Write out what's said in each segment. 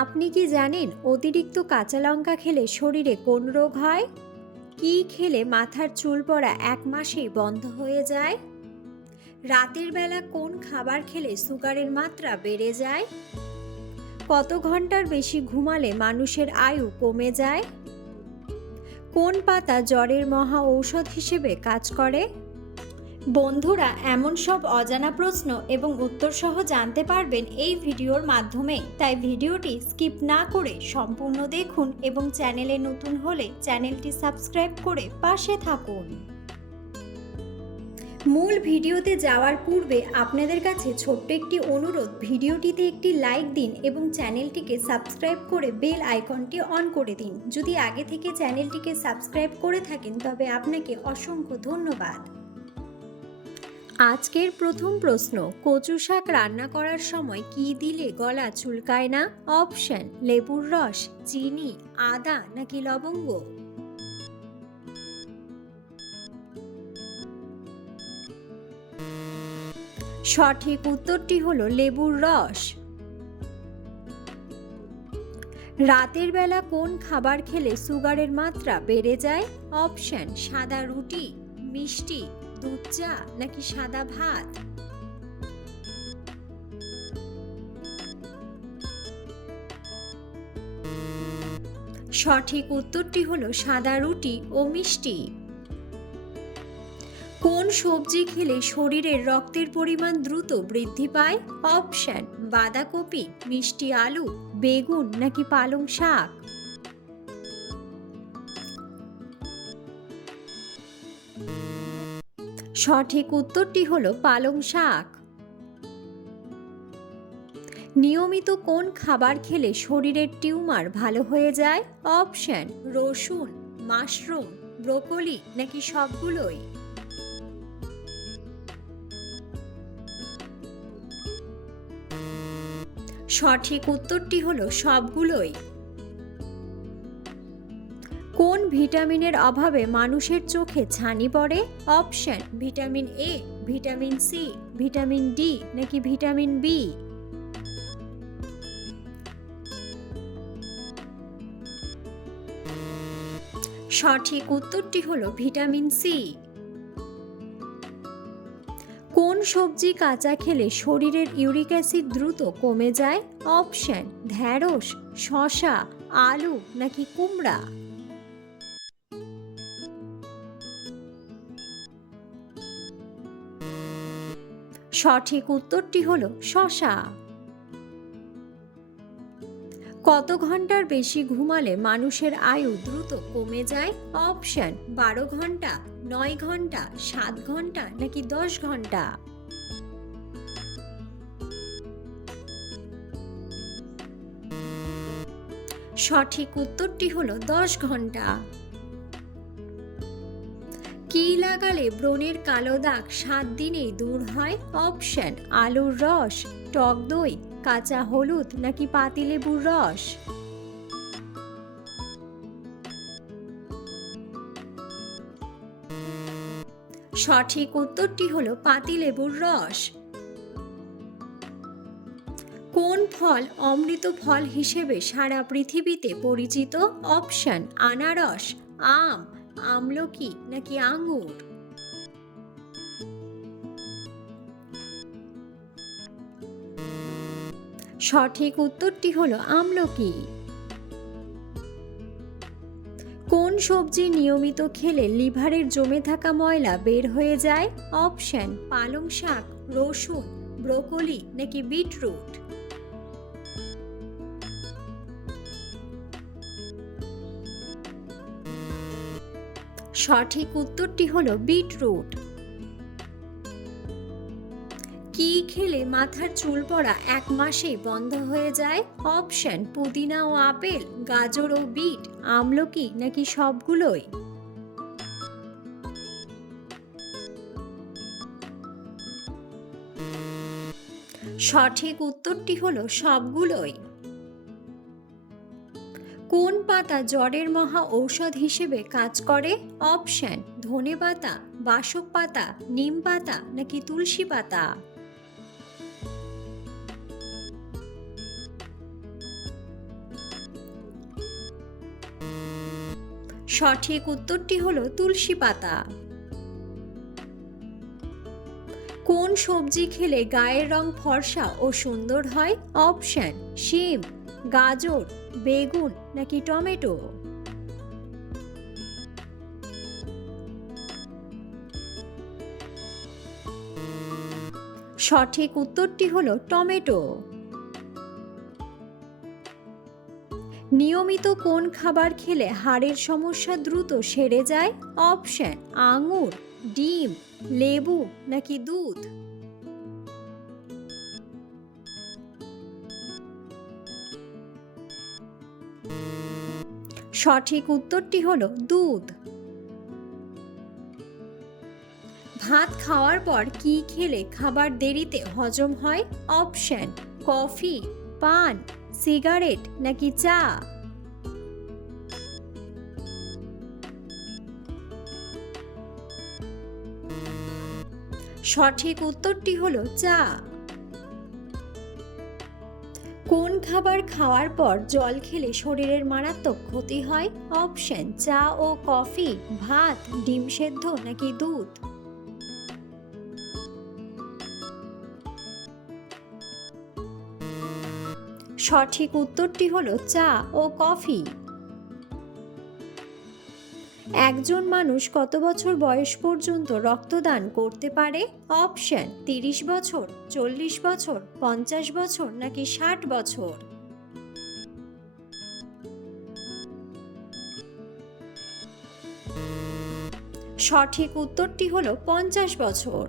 আপনি কি জানেন অতিরিক্ত কাঁচা লঙ্কা খেলে শরীরে কোন রোগ হয়? কি খেলে মাথার চুল পড়া 1 মাসেই বন্ধ হয়ে যায়? রাতের বেলা কোন খাবার খেলে সুগারের মাত্রা বেড়ে যায়? কত ঘন্টার বেশি ঘুমালে মানুষের আয়ু কমে যায়? কোন পাতা জ্বরের মহা ঔষধ হিসেবে কাজ করে? বন্ধুরা, এমন সব অজানা প্রশ্ন এবং উত্তর সহ জানতে পারবেন এই ভিডিওর মাধ্যমে, তাই ভিডিওটি স্কিপ না করে সম্পূর্ণ দেখুন এবং চ্যানেলে নতুন হলে চ্যানেলটি সাবস্ক্রাইব করে পাশে থাকুন। মূল ভিডিওতে যাওয়ার পূর্বে আপনাদের কাছে ছোট্ট একটি অনুরোধ, ভিডিওটিতে একটি লাইক দিন এবং চ্যানেলটিকে সাবস্ক্রাইব করে বেল আইকনটি অন করে দিন। যদি আগে থেকে চ্যানেলটিকে সাবস্ক্রাইব করে থাকেন তবে আপনাকে অসংখ্য ধন্যবাদ। আজকের প্রথম প্রশ্ন, কচু শাক রান্না করার সময় কি দিলে গলা চুলকায় না? অপশন: লেবুর রস, চিনি, আদা নাকি লবঙ্গ? সঠিক উত্তরটি হলো লেবুর রস। রাতের বেলা কোন খাবার খেলে সুগারের মাত্রা বেড়ে যায়? অপশন: সাদা রুটি, মিষ্টি, দুধ চা নাকি সাদা ভাত? সঠিক উত্তরটি হলো সাদা রুটি ও মিষ্টি। কোন সবজি খেলে শরীরের রক্তের পরিমাণ দ্রুত বৃদ্ধি পায়? অপশন: বাঁধাকপি, মিষ্টি আলু, বেগুন নাকি পালং শাক? সঠিক উত্তরটি হলো পালং শাক। নিয়মিত কোন খাবার খেলে শরীরের টিউমার ভালো হয়ে যায়? অপশন: রসুন, মাশরুম, ব্রোকলি নাকি সবগুলোই? সঠিক উত্তরটি হলো সবগুলোই। কোন ভিটামিনের অভাবে মানুষের চোখে ছানি পড়ে? Option: vitamin A, vitamin C, vitamin D নাকি ভিটামিন বি? সঠিক উত্তরটি হলো ভিটামিন সি। কোন সবজি কাঁচা খেলে শরীরের ইউরিক অ্যাসিড দ্রুত কমে যায়? অপশন: ঢ্যাঁড়স, শসা, আলু নাকি কুমড়া? সঠিক উত্তরটি হলো শসা। কত ঘন্টার বেশি ঘুমালে মানুষের আয়ু দ্রুত কমে যায়? অপশন: 12 ঘন্টা, 9 ঘন্টা, 7 ঘন্টা নাকি 10 ঘন্টা? সঠিক উত্তরটি হলো 10 ঘন্টা। কি লাগালে ব্রণের কালো দাগ 7 দিনেই দূর হয়? অপশন: আলুর রস, টক দই, কাঁচা হলুদ নাকি পাতিলেবুর রস? সঠিক উত্তরটি হলো পাতিলেবুর রস। কোন ফল অমৃত ফল হিসেবে সারা পৃথিবীতে পরিচিত? অপশন: আনারস, আম, আমলকি নাকি আঙ্গুর? সঠিক উত্তরটি হলো আমলকি। কোন সবজি নিয়মিত খেলে লিভারের জমে থাকা ময়লা বের হয়ে যায়? অপশন: পালং শাক, রসুন, ব্রোকলি নাকি বিটরুট? সঠিক উত্তরটি হলো বিটরুট। কি খেলে মাথার চুল পড়া 1 মাসেই বন্ধ হয়ে যায়? অপশন: পুদিনা ও আপেল, গাজর ও বিট, আমলকি নাকি সবগুলোই? সঠিক উত্তরটি হলো সবগুলোই। কোন পাতা জ্বরের মহা ঔষধ হিসেবে কাজ করে? অপশন: ধনেপাতা, বাসক পাতা, নিম পাতা নাকি তুলসী পাতা? সঠিক উত্তরটি হলো তুলসী পাতা। কোন সবজি খেলে গায়ের রং ফর্সা ও সুন্দর হয়? অপশন: শিম, গাজর, বেগুন নাকি টমেটো। সঠিক উত্তরটি হলো টমেটো। নিয়মিত কোন খাবার খেলে হাড়ের সমস্যা দ্রুত সেরে যায়? অপশন: আঙুর, ডিম, লেবু নাকি দুধ। সঠিক উত্তরটি হলো দুধ। ভাত খাওয়ার পর কি খেলে খাবার দেরিতে হজম হয়? অপশন: কফি, পান, সিগারেট নাকি চা। সঠিক উত্তরটি হলো চা। কোন খাবার খাওয়ার পর জল খেলে শরীরের মারাত্মক ক্ষতি হয়? অপশন: চা ও কফি, ভাত, ডিম সেদ্ধ নাকি দুধ। সঠিক উত্তরটি হলো চা ও কফি। একজন মানুষ কত বছর বয়স পর্যন্ত রক্তদান করতে পারে? অপশন: 30 বছর, 40 বছর, 50 বছর নাকি 60 বছর। সঠিক উত্তরটি হলো 50 বছর।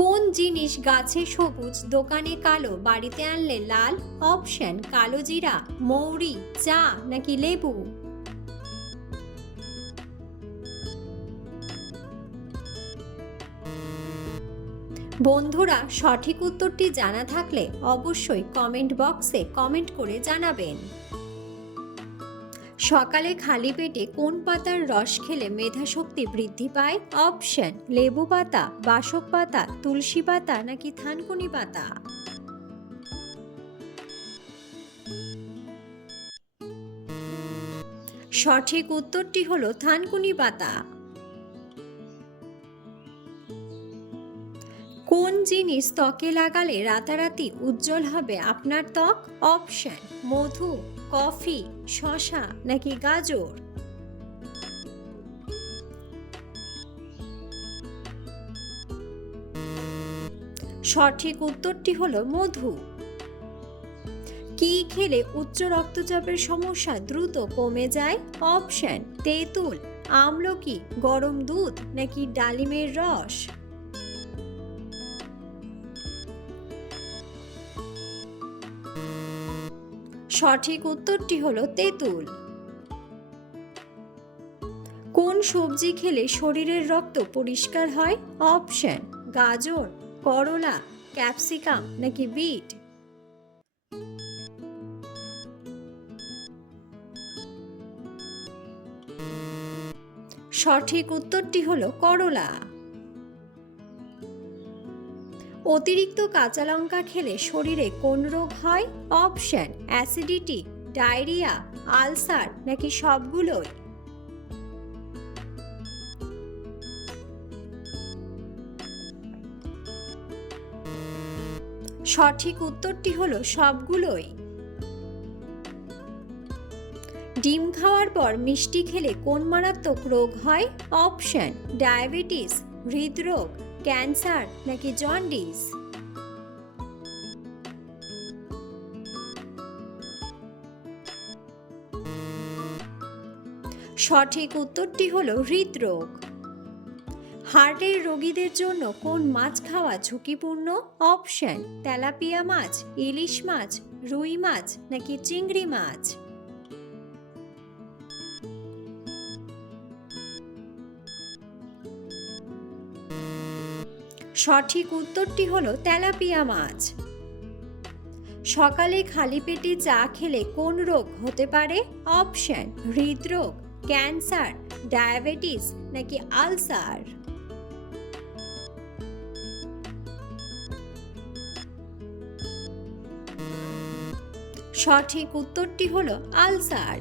কোন জিনিস গাছে সবুজ, দোকানে কালো, বাড়িতে আনলে লাল? অপশন: কালো জিরা, মৌরি, চা নাকি লেবু। বন্ধুরা, সঠিক উত্তরটি জানা থাকলে অবশ্যই কমেন্ট বক্সে কমেন্ট করে জানাবেন। সকালে খালি পেটে কোন পাতার রস খেলে মেধাশক্তি বৃদ্ধি পায়? অপশন: লেবু পাতা, বাসক পাতা, তুলসী পাতা নাকি থানকুনি পাতা। সঠিক উত্তরটি হলো থানকুনি পাতা। কোন জিনিস ত্বকে লাগালে রাতারাতি উজ্জ্বল হবে আপনার ত্বক? অপশন: মধু, কফি, শসা নাকি গাজর। সঠিক উত্তরটি হলো মধু। কি খেলে উচ্চ রক্তচাপের সমস্যা দ্রুত কমে যায়? অপশন: তেঁতুল, আমলকি, গরম দুধ নাকি ডালিমের রস। সঠিক উত্তরটি হলো তেঁতুল। কোন সবজি খেলে শরীরের রক্ত পরিষ্কার হয়? অপশন: গাজর, করলা, ক্যাপসিকাম নাকি বিট। সঠিক উত্তরটি হলো করলা। অতিরিক্ত কাঁচা লঙ্কা খেলে শরীরে কোন রোগ হয়? অপশন: অ্যাসিডিটি, ডায়রিয়া, আলসার নাকি সবগুলোই। সঠিক উত্তরটি হলো সবগুলোই। ডিম খাওয়ার পর মিষ্টি খেলে কোন মারাত্মক রোগ হয়? অপশন: ডায়াবেটিস, হৃদরোগ, ক্যান্সার নাকি জন্ডিস। সঠিক উত্তরটি হলো হৃদরোগ। হার্টের রোগীদের জন্য কোন মাছ খাওয়া ঝুঁকিপূর্ণ? অপশন: তেলাপিয়া মাছ, ইলিশ মাছ, রুই মাছ নাকি চিংড়ি মাছ। সঠিক উত্তরটি হলো তেলাপিয়া মাছ। সকালে খালি পেটে চা খেলে কোন রোগ হতে পারে? অপশন: হৃদরোগ, ক্যান্সার, ডায়াবেটিস নাকি আলসার। সঠিক উত্তরটি হলো আলসার।